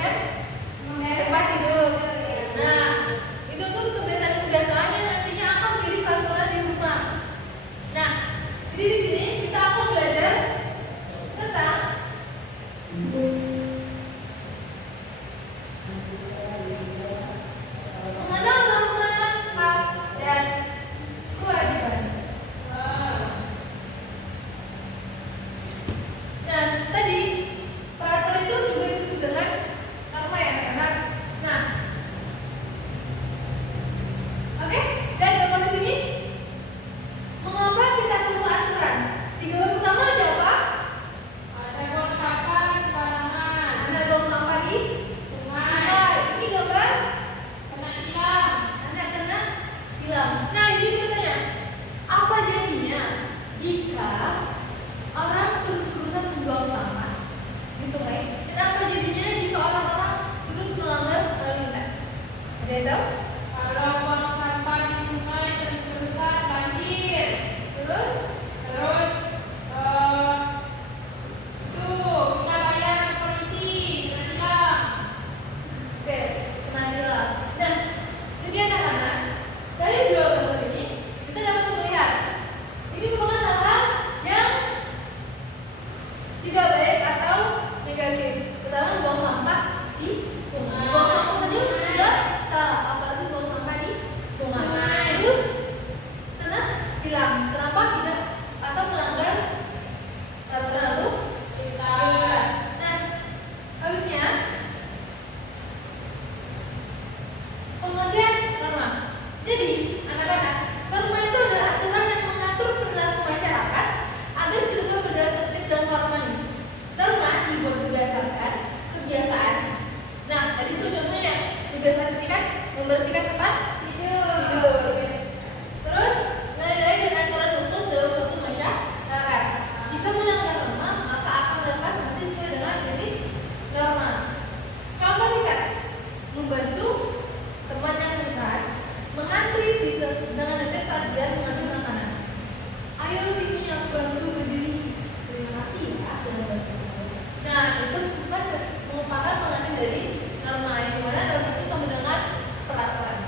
membersihkan tempat tidur. Nah, itu tuh kebiasaan-kebiasaan yang nantinya akan menjadi peraturan di rumah. Nah, jadi di sini kita akan belajar tentang mengenal norma, hak, dan kewajiban. Dan tadi peraturan itu juga disebut dengan norma ya anak-anak. Nah, oke, dan di sini mengapa kita perlu aturan? Di gambar pertama ada apa? Ada buang sampah sembarangan. Ada buang sampah di sungai. Ini gambar Kena tilang. anak kena tilang. Nah, ini bertanya, apa jadinya jika orang terus-terusan membuang sampah di sungai? Dan apa jadinya jika orang-orang terus melanggar lalu lintas? Ada yang tahu? Kalau buang sampah di sungai terus-terusan banjir. Terus Tuh kita bayar ke polisi, kena tilang. oke, kena tilang. Nah, jadi anak-anak, dari dua gambar ini kita dapat melihat ini merupakan hal-hal yang tidak baik atau negatif. Pertama, buang sampah di sungai. Buang sampah saja sudah salah, apalagi buang sampah di sungai. Terus kena tilang. Kenapa tidak atau melanggar peraturan lalu lintas? Nah, harusnya pengertian norma. Jadi, anak-anak, norma itu adalah aturan yang mengatur perilaku masyarakat agar kehidupan berjalan tertib dan harmonis. Norma dibuat berdasarkan kebiasaan. Nah, tadi itu contohnya kebiasaan ketika membersihkan tempat tidur. Terus, nilai-nilai dan aturan hukum dalam suatu masyarakat. Jika melanggar norma, maka akan mendapat sanksi sesuai dengan jenis norma. Contoh ringkas, membantu teman yang kesusahan mengantri dengan tertib saat dia mengambil makanan. Ayo sini aku bantu berdiri. Terima kasih ya sudah bantu. Nah, itu merupakan pengantin dari norma yang dimana dalam itu sama dengan peraturan.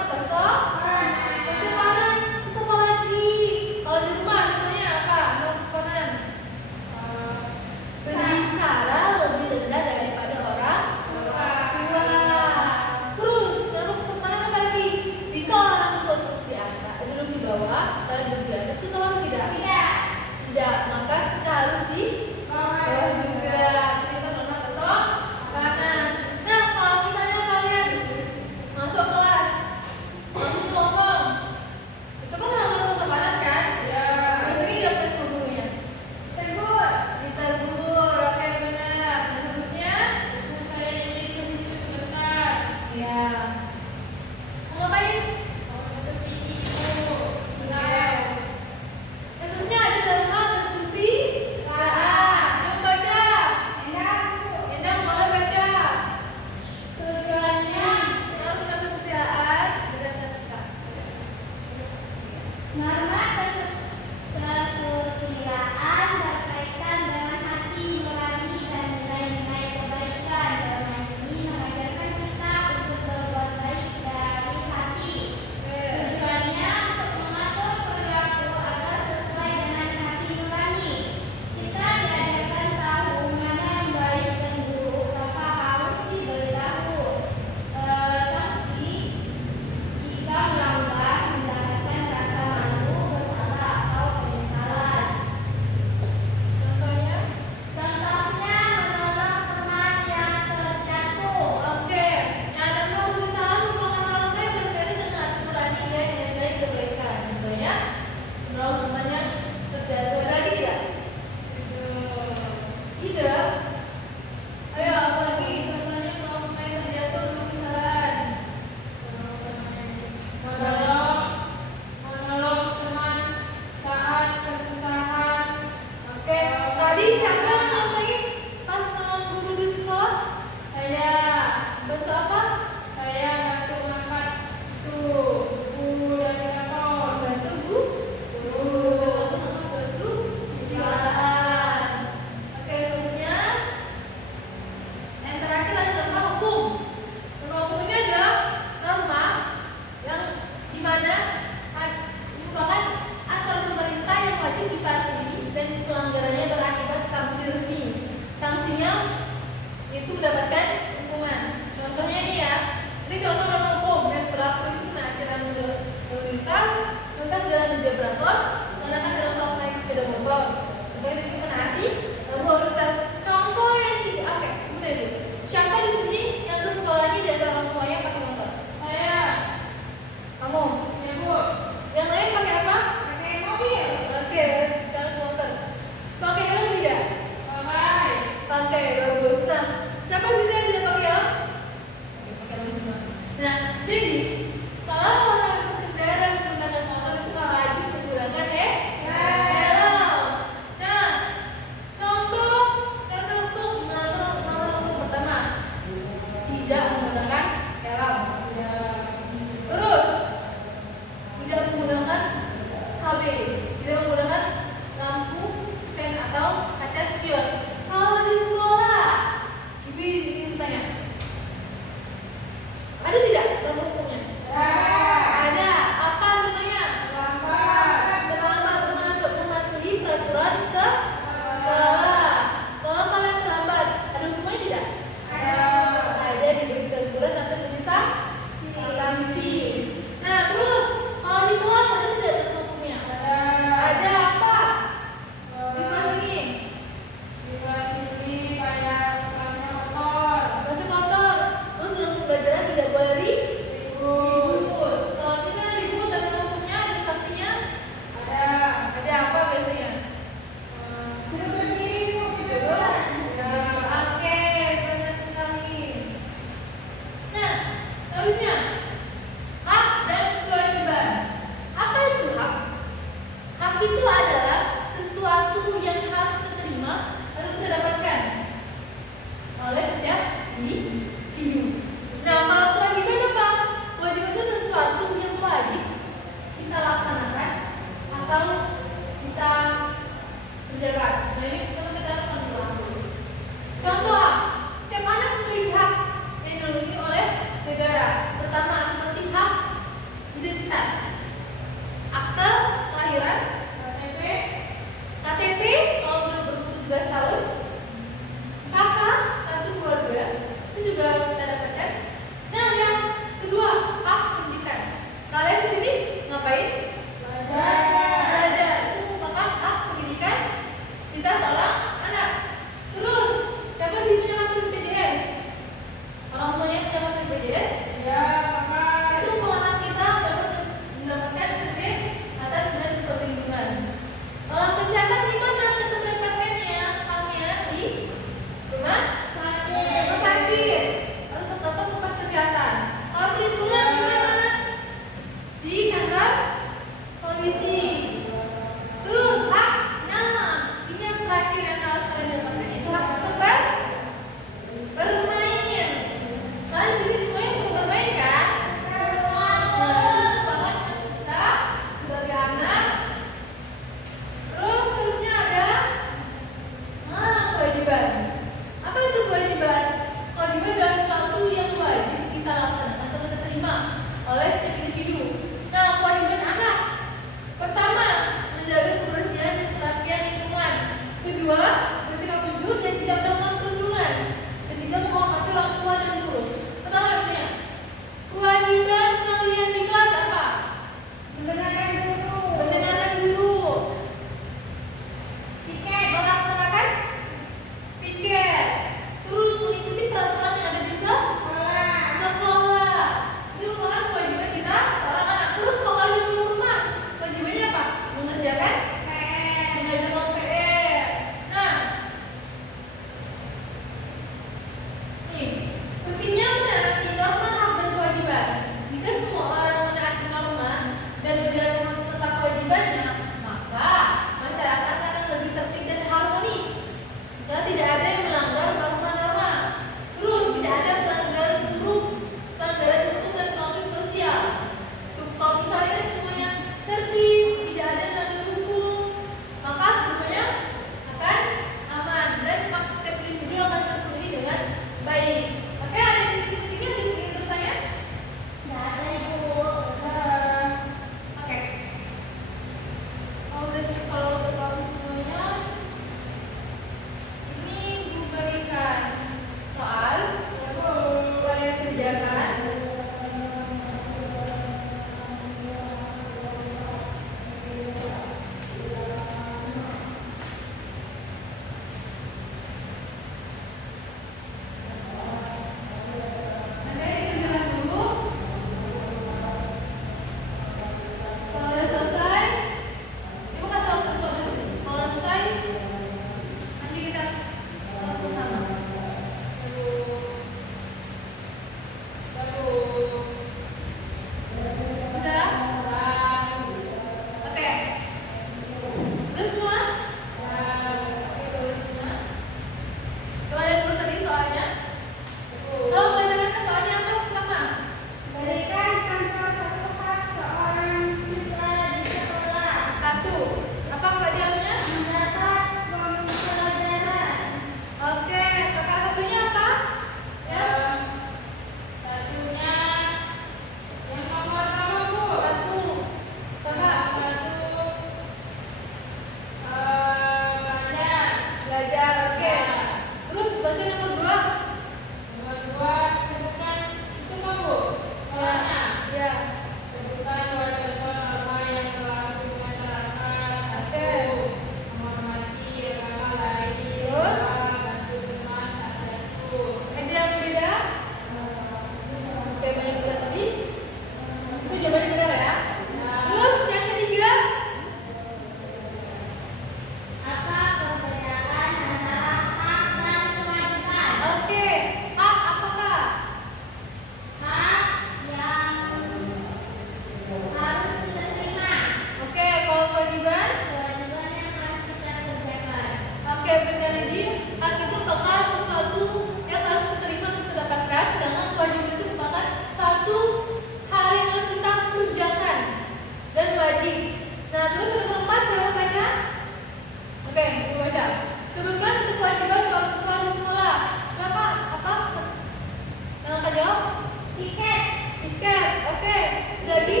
Oke. Lagi?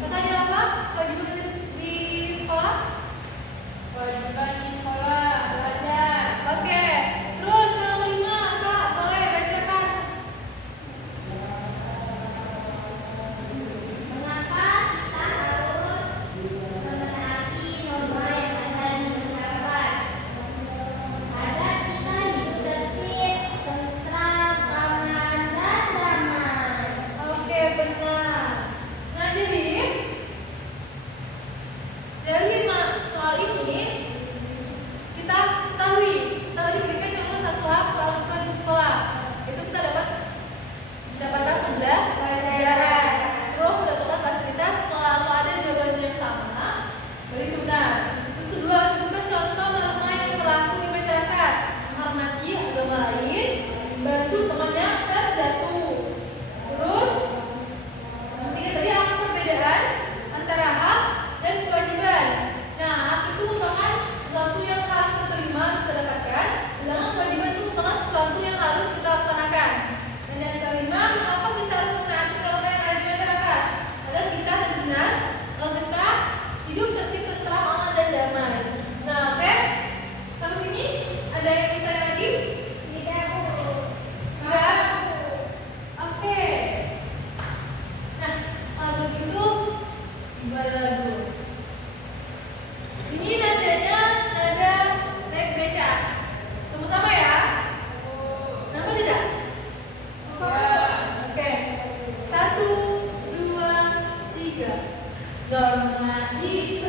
Katanya apa? Kewajiban kita di sekolah? Kewajiban di sekolah belajar. Oke. Terus yang kelima, Kak, boleh bacakan. Mengapa kita harus menaati norma yang ada di masyarakat? Agar kita hidup tertib, tentram, aman, dan damai. Oke, benar. Nah, jadi dari 5 soal ini kita ketahui kalau diberikan contoh satu hak soal siswa di sekolah itu kita dapat mendapatkan pembelajaran, terus dapatkan fasilitas kalau ada jawabannya yang sama, berarti itu benar. Terus kedua, sebutkan contoh norma yang berlaku di masyarakat, menghormati agama lain, bantu temannya terjatuh. Terus yang ketiga tadi apa perbedaan antara hak dan kewajiban. Nah, hak itu merupakan sesuatu yang harus kita terima, kita dapatkan, sedangkan kewajiban itu merupakan sesuatu yang harus kita laksanakan. Dan yang kelima, mengapa kita harus menaati norma yang ada di masyarakat agar kita benar, kalau kita hidup tertib, tentram, aman, dan damai. Nah, oke, sampai sini ada yang minta lagi? Tidak, Bu. Enggak? Oke. Nah, kalau begitu gimana lagu? Ini nadanya nada naik beca. Sama-sama ya? Nama tidak? Oke. 1, 2, 3. Norma itu